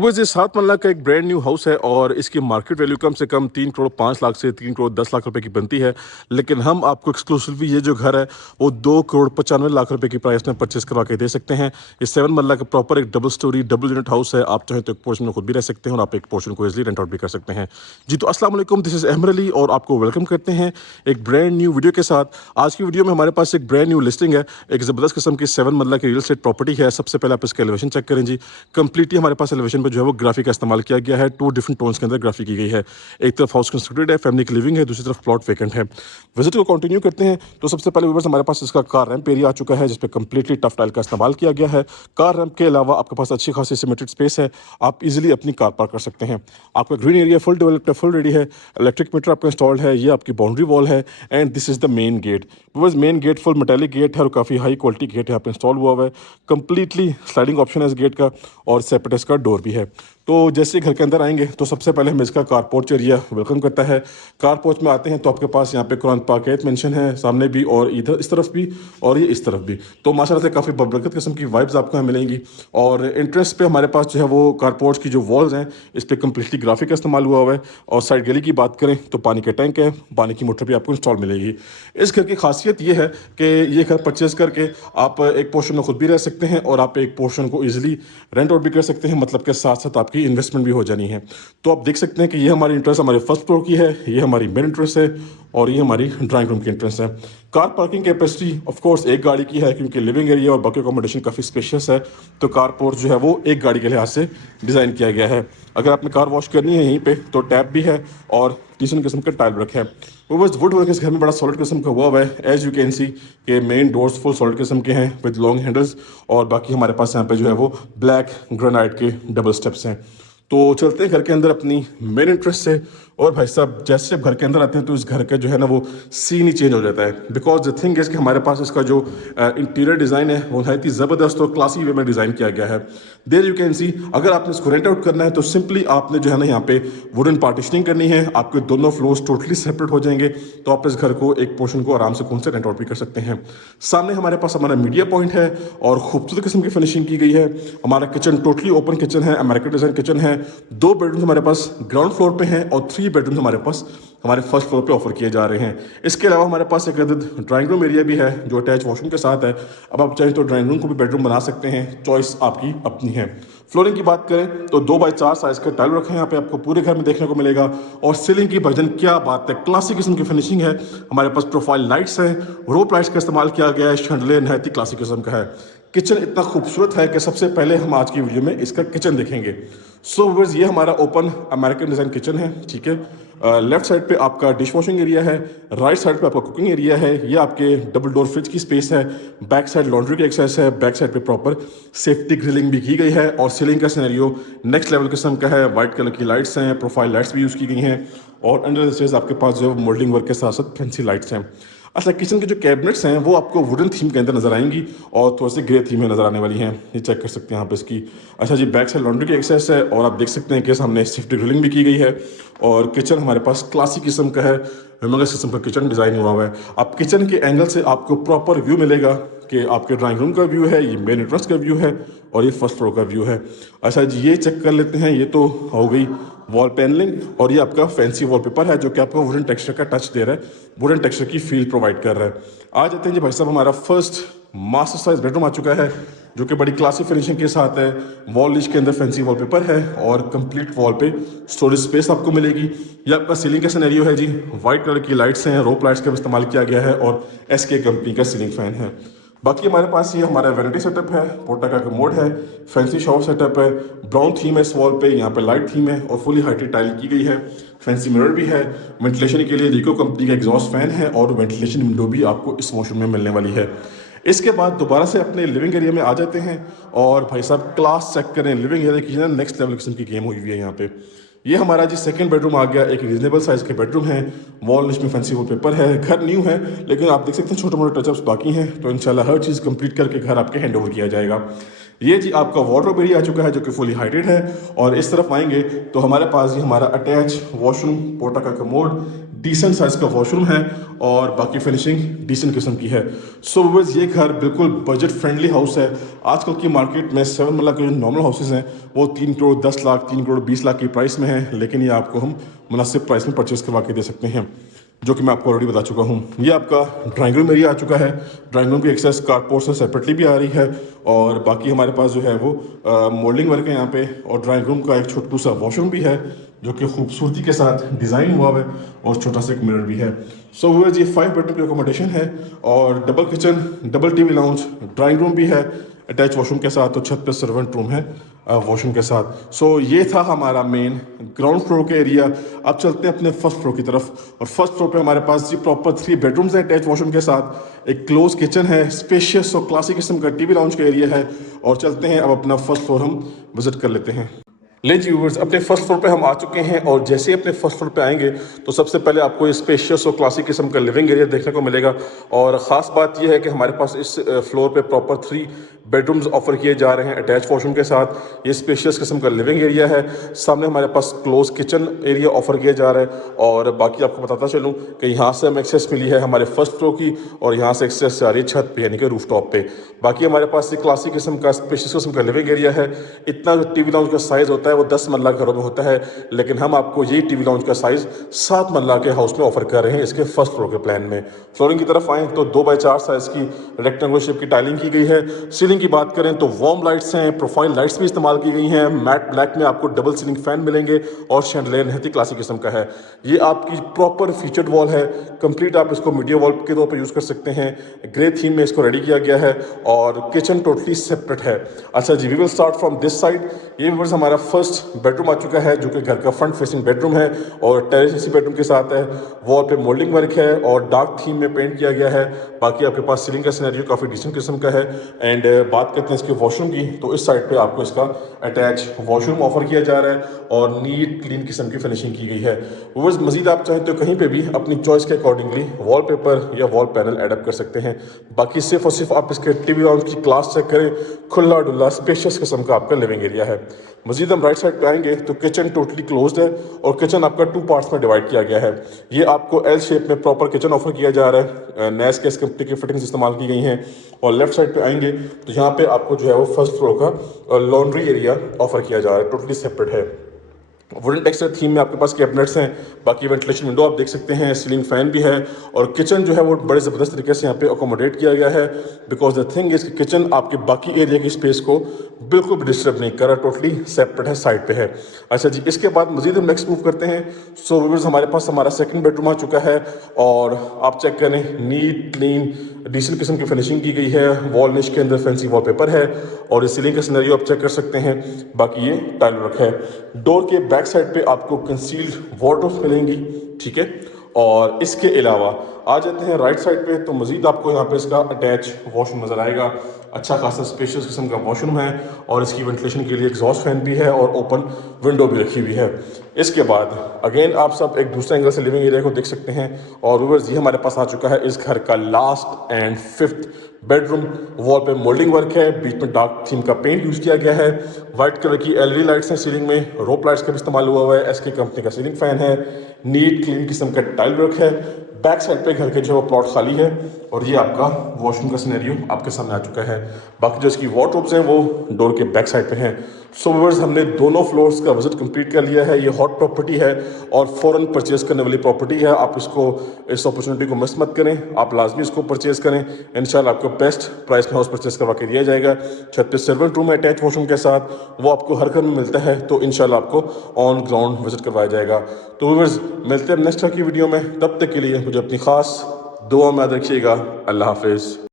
बस ये 7 मरला का एक ब्रांड न्यू हाउस है और इसकी मार्केट वैल्यू कम से कम 3 करोड़ 5 लाख से 3 करोड़ 10 लाख रुपए की बनती है। लेकिन हम आपको एक्सक्लूसिवली ये जो घर है वो 2 करोड़ 95 लाख रुपए की प्राइस में परचेस करवा के दे सकते हैं। ये 7 मरला का प्रॉपर एक double storey double unit house है। आप चाहें तो एक पोर्शन में खुद भी रह सकते हैं और आप एक पोर्शन को इजीली रेंट आउट भी कर सकते हैं। जी तो अस्सलाम वालेकुम, दिस इज अहमर अली और आपको वेलकम करते हैं एक ब्रांड न्यू वीडियो के साथ। आज की वीडियो में हमारे पास एक ब्रांड न्यू लिस्टिंग है, एक ज़बरदस्त किस्म की 7 मरला की रियल एस्टेट प्रॉपर्टी है। सबसे पहले आप इसका एलिवेशन चेक करें जी। कंप्लीटली हमारे पास एलिवेशन पर जो है वो ग्राफिक का इस्तेमाल किया गया है। 2 डिफरेंट टोन्स के अंदर ग्राफी की गई है। एक तरफ हाउस कंस्ट्रक्टेड है, फैमिली की लिविंग है, दूसरी तरफ प्लॉट वेकेंट है। विजिट को कंटिन्यू करते हैं तो सबसे पहले व्यूअर्स हमारे पास इसका कार रैंप एरिया आ चुका है जिसपे कंप्लीटली टफ टाइल का इस्तेमाल किया गया है। कार रैंप के अलावा आपके पास अच्छी खासी सिमेट्रिक स्पेस है, आप इजीली अपनी कार पार्क कर सकते हैं। आपका ग्रीन एरिया फुल डेवलप्ड है, फुल रेडी है। इलेक्ट्रिक मीटर आपका इंस्टॉल्ड है, ये आपकी बाउंड्री वॉल है and this is the main gate. Viewers main gate full metallic gate है और काफ़ी हाई क्वालिटी गेट यहाँ पे इंस्टॉल हुआ हुआ है। कंप्लीटली स्लाइडिंग ऑप्शन है इस गेट का और सेपरेट इसका डोर भी है। तो जैसे घर के अंदर आएंगे तो सबसे पहले हमें इसका कार पोर्च एरिया वेलकम करता है। कार पोर्च में आते हैं तो आपके पास यहाँ पे कुरान पाक आयत मेंशन है, सामने भी और इधर इस तरफ भी और ये इस तरफ भी। तो माशाल्लाह से काफ़ी बरकत किस्म की वाइब्स आपको यहाँ मिलेंगी। और एंट्रेंस पे हमारे पास जो है वो कार पोर्च की जो वॉल्स हैं इस पर कम्प्लीटली ग्राफिक का इस्तेमाल हुआ हुआ है। और साइड गली की बात करें तो पानी का टैंक है, पानी की मोटर भी आपको इंस्टॉल मिलेगी। इस घर की खासियत ये है कि ये घर परचेज करके आप एक पोर्शन में खुद भी रह सकते हैं और आप एक पोर्शन को ईजिली रेंट आउट भी कर सकते हैं, मतलब के साथ साथ आपकी इन्वेस्टमेंट भी हो जानी है। तो आप देख सकते हैं कि ये हमारी इंट्रेंस हमारे फर्स्ट फ्लोर की है, ये हमारी मेन इंट्रेंस है और ये हमारी ड्राइंग रूम की इंट्रेंस है। Car parking capacity of course एक गाड़ी की है क्योंकि लिविंग एरिया और बाकी अकोमोडेशन काफ़ी स्पेशियस है। तो कार पोर्च जो है वो एक गाड़ी के लिहाज से डिज़ाइन किया गया है। अगर आपने कार वॉश करनी है यहीं पे तो टैप भी है और डिसेंट किस्म का टाइल रखे हैं। वो बस वुड वर्क इस घर में बड़ा सॉलिड किस्म का हुआ है। एज यू कैन सी के मेन डोर्स फुल सॉलिड किस्म के हैं विद लॉन्ग हैंडल्स और बाकी हमारे पास यहाँ पे जो है वो ब्लैक ग्रेनाइट के डबल स्टेप्स हैं। तो चलते हैं घर के अंदर अपनी मेन इंटरेस्ट से। और भाई साहब जैसे आप घर के अंदर आते हैं तो इस घर का जो है ना वो सीन ही चेंज हो जाता है। बिकॉज द थिंग इज़ कि हमारे पास इसका जो इंटीरियर डिज़ाइन है वो बहुत ही ज़बरदस्त और क्लासी वे में डिज़ाइन किया गया है। देयर यू कैन सी अगर आपने इसको रेंट आउट करना है तो सिंपली आपने जो है ना यहाँ पे वुडन पार्टीशनिंग करनी है, आपके दोनों फ्लोर्स टोटली सेपरेट हो जाएंगे। तो आप इस घर को एक पोर्शन को आराम से कौन से रेंट आउट भी कर सकते हैं। सामने हमारे पास हमारा मीडिया पॉइंट है और खूबसूरत किस्म की फिनिशिंग की गई है। हमारा किचन टोटली ओपन किचन है, अमेरिकन डिज़ाइन किचन है। 2 बेडरूम हमारे पास ग्राउंड फ्लोर पे हैं और 3 बेडरूम हमारे पास हमारे फर्स्ट फ्लोर पे ऑफर किए जा रहे हैं। इसके अलावा हमारे पास एक अदद ड्राइंग रूम एरिया भी है जो अटैच वॉशरूम के साथ है। अब आप चाहें तो ड्राइंग रूम को भी बेडरूम बना सकते हैं, चॉइस आपकी अपनी है। फ्लोरिंग की बात करें तो 2x4 साइज का टाइल रखे हैं यहाँ पे आपको पूरे घर में देखने को मिलेगा। और सीलिंग की भजन क्या बात है, क्लासिक किस्म की फिनिशिंग है। हमारे पास प्रोफाइल लाइट्स हैं, रोप लाइट्स का इस्तेमाल किया गया है, शैंडलियर नहायती क्लासिक किस्म का है। किचन इतना खूबसूरत है कि सबसे पहले हम आज की वीडियो में इसका किचन देखेंगे। सो व्यूअर्स ये हमारा ओपन अमेरिकन डिज़ाइन किचन है, ठीक है। लेफ्ट साइड पे आपका डिश वॉशिंग एरिया है, राइट साइड पे आपका कुकिंग एरिया है, ये आपके डबल डोर फ्रिज की स्पेस है। बैक साइड लॉन्ड्री की एक्सेस है, बैक साइड पे प्रॉपर सेफ्टी ग्रिलिंग भी की गई है। और सीलिंग का सिनेरियो नेक्स्ट लेवल किस्म का है, वाइट कलर की लाइट्स हैं, प्रोफाइल लाइट्स भी यूज़ की गई हैं। और अंडर द स्टेयर्स आपके पास जो मोल्डिंग वर्क के साथ साथ फैंसी लाइट्स हैं। अच्छा, किचन के जो कैबिनेट्स हैं वो आपको वुडन थीम के अंदर नजर आएंगी और थोड़ी सी ग्रे थीम में नजर आने वाली हैं, ये चेक कर सकते हैं यहाँ पे इसकी। अच्छा जी, बैक साइड लॉन्ड्री की एक्सेस है और आप देख सकते हैं कि सामने सेफ्टी ग्रिलिंग भी की गई है। और किचन हमारे पास क्लासिक किस्म का है, ह्यूमंगस किस्म का किचन डिज़ाइन हुआ हुआ है। आप किचन के एंगल से आपको प्रॉपर व्यू मिलेगा कि आपके ड्राइंग रूम का व्यू है, ये मेन एंट्रेंस का व्यू है और ये फर्स्ट फ्लोर का व्यू है। अच्छा जी, ये चेक कर लेते हैं, ये तो हो गई वॉल पैनलिंग और ये आपका फैंसी वॉलपेपर है जो कि आपको वुडन टेक्सचर का टच दे रहा है, वुडन टेक्सचर की फील प्रोवाइड कर रहा है। आ जाते हैं जी भाई साहब, हमारा फर्स्ट मास्टर साइज बेडरूम आ चुका है जो कि बड़ी क्लासी फिनिशिंग के साथ है। वॉल लिश के अंदर फैंसी वॉलपेपर है और कंप्लीट वॉल पे स्टोरेज स्पेस आपको मिलेगी। ये आपका सीलिंग का सिनेरियो है जी, वाइट कलर की लाइट्स हैं, रोप लाइट्स का भी इस्तेमाल किया गया है और एसके कंपनी का सीलिंग फैन है। बाकी हमारे पास ये हमारा वैनिटी सेटअप है, पोर्टा का मोड है, फैंसी शॉवर सेटअप है, ब्राउन थीम है इस वॉल पे, यहाँ पे लाइट थीम है और फुली हाइटेड टाइल की गई है। फैंसी मिरर भी है। वेंटिलेशन के लिए रिको कंपनी का एग्जॉस्ट फैन है और वेंटिलेशन विंडो भी आपको इस वॉशरूम में मिलने वाली है। इसके बाद दोबारा से अपने लिविंग एरिया में आ जाते हैं और भाई साहब क्लास चेक करें लिविंग एरिया की, ना नेक्स्ट लेवल किस्म की गेम हुई हुई है यहाँ पे। ये हमारा जी सेकंड बेडरूम आ गया, एक रीजनेबल साइज के बेडरूम है, वॉल निश में फैंसी वॉलपेपर है। घर न्यू है लेकिन आप देख सकते हैं छोटे मोटे टचअप्स बाकी हैं, तो इंशाल्लाह हर चीज़ कंप्लीट करके घर आपके हैंड ओवर किया जाएगा। ये जी आपका वार्डरोब एरिया आ चुका है जो कि फुली हाइटेड है। और इस तरफ आएंगे तो हमारे पास ये हमारा अटैच वॉशरूम, पोर्टा का कमोड, डिसेंट साइज का वॉशरूम है और बाकी फिनिशिंग डिसेंट किस्म की है। सो व्यूअर्स, ये घर बिल्कुल बजट फ्रेंडली हाउस है। आजकल की मार्केट में 7 मरला के जो नॉर्मल हाउसेज हैं वो 3 करोड़ 10 लाख, 3 करोड़ 20 लाख की प्राइस में है, लेकिन ये आपको हम मुनासिब प्राइस में परचेज करवा के दे सकते हैं, जो कि मैं आपको ऑलरेडी बता चुका हूँ। ये आपका ड्राइंग रूम एरिया आ चुका है। ड्राइंग रूम की एक्सेस कारपोर्ट से सेपरेटली भी आ रही है और बाकी हमारे पास जो है वो मोल्डिंग वर्क है यहाँ पे। और ड्राइंग रूम का एक छोटू सा वॉशरूम भी है जो कि खूबसूरती के साथ डिज़ाइन हुआ है और छोटा सा एक मिरर भी है। सो वो ये 5 बेडरूम की अकोमोडेशन है और double kitchen, double TV lounge, drawing room भी है अटैच वॉशरूम के साथ, और छत पे सर्वेंट रूम है वॉशरूम के साथ। सो ये था हमारा मेन ग्राउंड फ्लोर का एरिया। अब चलते हैं अपने फर्स्ट फ्लोर की तरफ। और फर्स्ट फ्लोर पे हमारे पास जी प्रॉपर 3 बेडरूम्स हैं अटैच वॉशरूम के साथ, एक क्लोज किचन है, स्पेशियस और क्लासिक किस्म का टीवी लाउंज का एरिया है। और चलते हैं अब अपना फर्स्ट फ्लोर हम विजिट कर लेते हैं। ले जी व्यूअर्स, अपने फर्स्ट फ्लोर पे हम आ चुके हैं और जैसे ही अपने फर्स्ट फ्लोर पे आएंगे तो सबसे पहले आपको ये स्पेशियस और क्लासिक किस्म का लिविंग एरिया देखने को मिलेगा। और ख़ास बात यह है कि हमारे पास इस फ्लोर पे प्रॉपर 3 बेडरूम्स ऑफर किए जा रहे हैं अटैच वॉशरूम के साथ। ये स्पेशियस किस्म का लिविंग एरिया है। सामने हमारे पास क्लोज किचन एरिया ऑफर किया जा रहा है। और बाकी आपको बताता चलूँ कि यहाँ से हमें एक्सेस मिली है हमारे फर्स्ट फ्लोर की और यहाँ से एक्सेस आ रही है छत पे, यानी कि रूफ टॉप पे। बाकी हमारे पास ये क्लासिक किस्म का स्पेशियस किस्म का लिविंग एरिया है। इतना जो टीवी लाउंज का साइज़ होता है वो 10 मरला घरों में होता है, लेकिन हम आपको यही टीवी लाउंज का साइज़ 7 मरला के हाउस में ऑफर कर रहे हैं इसके फर्स्ट फ्लोर के प्लान में। फ्लोरिंग की तरफ आएँ तो 2x4 साइज़ की रेक्टेंगुलर शेप की टाइलिंग की गई है। सीलिंग की बात करें तो वार्म लाइट्स हैं, प्रोफाइल लाइट्स भी इस्तेमाल की गई हैं। मैट ब्लैक में आपको डबल सीलिंग फैन मिलेंगे और शैंडलियर नहती क्लासिक किस्म का है। ये आपकी प्रॉपर फीचर्ड वॉल है, कंप्लीट आप इसको मीडिया वॉल के तौर पर यूज़ कर सकते हैं। ग्रे थीम में इसको रेडी किया गया है और किचन टोटली सेपरेट है। अच्छा जी, we will start from this side. ये व्यूअर्स हमारा फर्स्ट बेडरूम आ चुका है जो कि घर का फ्रंट फेसिंग बेडरूम है और टेरेस एसी बेडरूम के साथ है। वॉल पे मोल्डिंग वर्क है और डार्क थीम में पेंट किया गया है। बाकी आपके पास सीलिंग का सिनेरियो काफ़ी डिसेंट किस्म का है। एंड बात करते हैं इसके वॉशरूम की, तो इस साइड पे आपको इसका अटैच वॉशरूम ऑफर किया जा रहा है और नीट क्लीन किस्म की फिनिशिंग की गई है। व्यूअर्स, मजीद आप चाहें तो कहीं पे भी अपनी चॉइस के अकॉर्डिंगली वॉलपेपर या वॉल पैनल एडअप कर सकते हैं। बाकी सिर्फ और सिर्फ आप इसके टीवी लाउंज की क्लास चेक करें, खुला डुल्ला स्पेशियस किस्म का आपका लिविंग एरिया है। मजीद हम राइट साइड पे आएंगे तो किचन टोटली क्लोज्ड है और किचन आपका 2 पार्ट्स में डिवाइड किया गया है। ये आपको एल शेप में प्रॉपर किचन ऑफर किया जा रहा है। नैस के कंपनी की फिटिंग्स इस्तेमाल की गई हैं। और लेफ्ट साइड पे आएंगे तो यहाँ पे आपको जो है वो फर्स्ट फ्लोर का लॉन्ड्री एरिया ऑफर किया जा रहा है, टोटली सेपरेट है। वुडन टेक्सचर थीम में आपके पास कैबिनेट्स हैं। बाकी वेंटिलेशन विंडो आप देख सकते हैं, सीलिंग फैन भी है और किचन जो है वो बड़े ज़बरदस्त तरीके से यहाँ पे अकोमोडेट किया गया है। Because the thing is kitchen आपके बाकी एरिया की स्पेस को बिल्कुल भी डिस्टर्ब नहीं कर रहा, टोटली सेपरेट है, साइड पे है। अच्छा जी, इसके बाद मजीद हम नेक्स्ट मूव करते हैं। सो व्यूअर्स, हमारे पास हमारा सेकंड बेडरूम आ चुका है और आप चेक करें, नीट क्लीन डिसेंट किस्म की फिनिशिंग की गई है। वॉल निश के अंदर फैंसी वॉलपेपर है और इस सीलिंग का सिनेरियो आप चेक कर सकते हैं। बाकी ये टाइल वर्क है। डोर के बैक साइड पे आपको कंसील्ड वार्डरोब्स मिलेंगी, ठीक है। और इसके अलावा आ जाते हैं राइट साइड पे तो मजीद आपको यहाँ पे इसका अटैच वॉशरूम नज़र आएगा। अच्छा खासा स्पेशियस किस्म का वॉशरूम है और इसकी वेंटिलेशन के लिए एग्जॉस्ट फैन भी है और ओपन विंडो भी रखी हुई है। इसके बाद अगेन आप सब एक दूसरे एंगल से लिविंग एरिया को देख सकते हैं। और व्यूअर्स, ये हमारे पास आ चुका है इस घर का last and 5th bedroom. Wall पे मोल्डिंग वर्क है, बीच में डार्क थीम का पेंट यूज़ किया गया है। वाइट कलर की एलईडी लाइट्स हैं सीलिंग में, रोप लाइट्स का भी इस्तेमाल हुआ है। एसके कंपनी का सीलिंग फैन है, नीट क्लीन किस्म का टाइल वर्क है। बैक साइड पे घर के जो प्लॉट खाली है और ये आपका वॉशरूम का सिनेरियो आपके सामने आ चुका है। बाकी जो इसकी वार्डरोब्स हैं वो डोर के बैक साइड पे हैं। सो व्यूअर्स, हमने दोनों फ्लोर्स का विजिट कंप्लीट कर लिया है। ये हॉट प्रॉपर्टी है और फ़ौरन परचेज करने वाली प्रॉपर्टी है। आप इस अपॉर्चुनिटी को मिस मत करें, आप लाजमी इसको परचेज करें। इंशाल्लाह आपको बेस्ट प्राइस में हाउस परचेज करवा के दिया जाएगा। छत पे सर्वेंट रूम है अटैच वॉशरूम के साथ, वो आपको हर घर में मिलता है, तो इंशाल्लाह आपको ऑन ग्राउंड विजिट करवाया जाएगा। तो व्यूअर्स, मिलते हैं नेक्स्ट की वीडियो में, तब तक के लिए मुझे अपनी खास दुआ में याद रखिएगा। अल्लाह हाफिज़।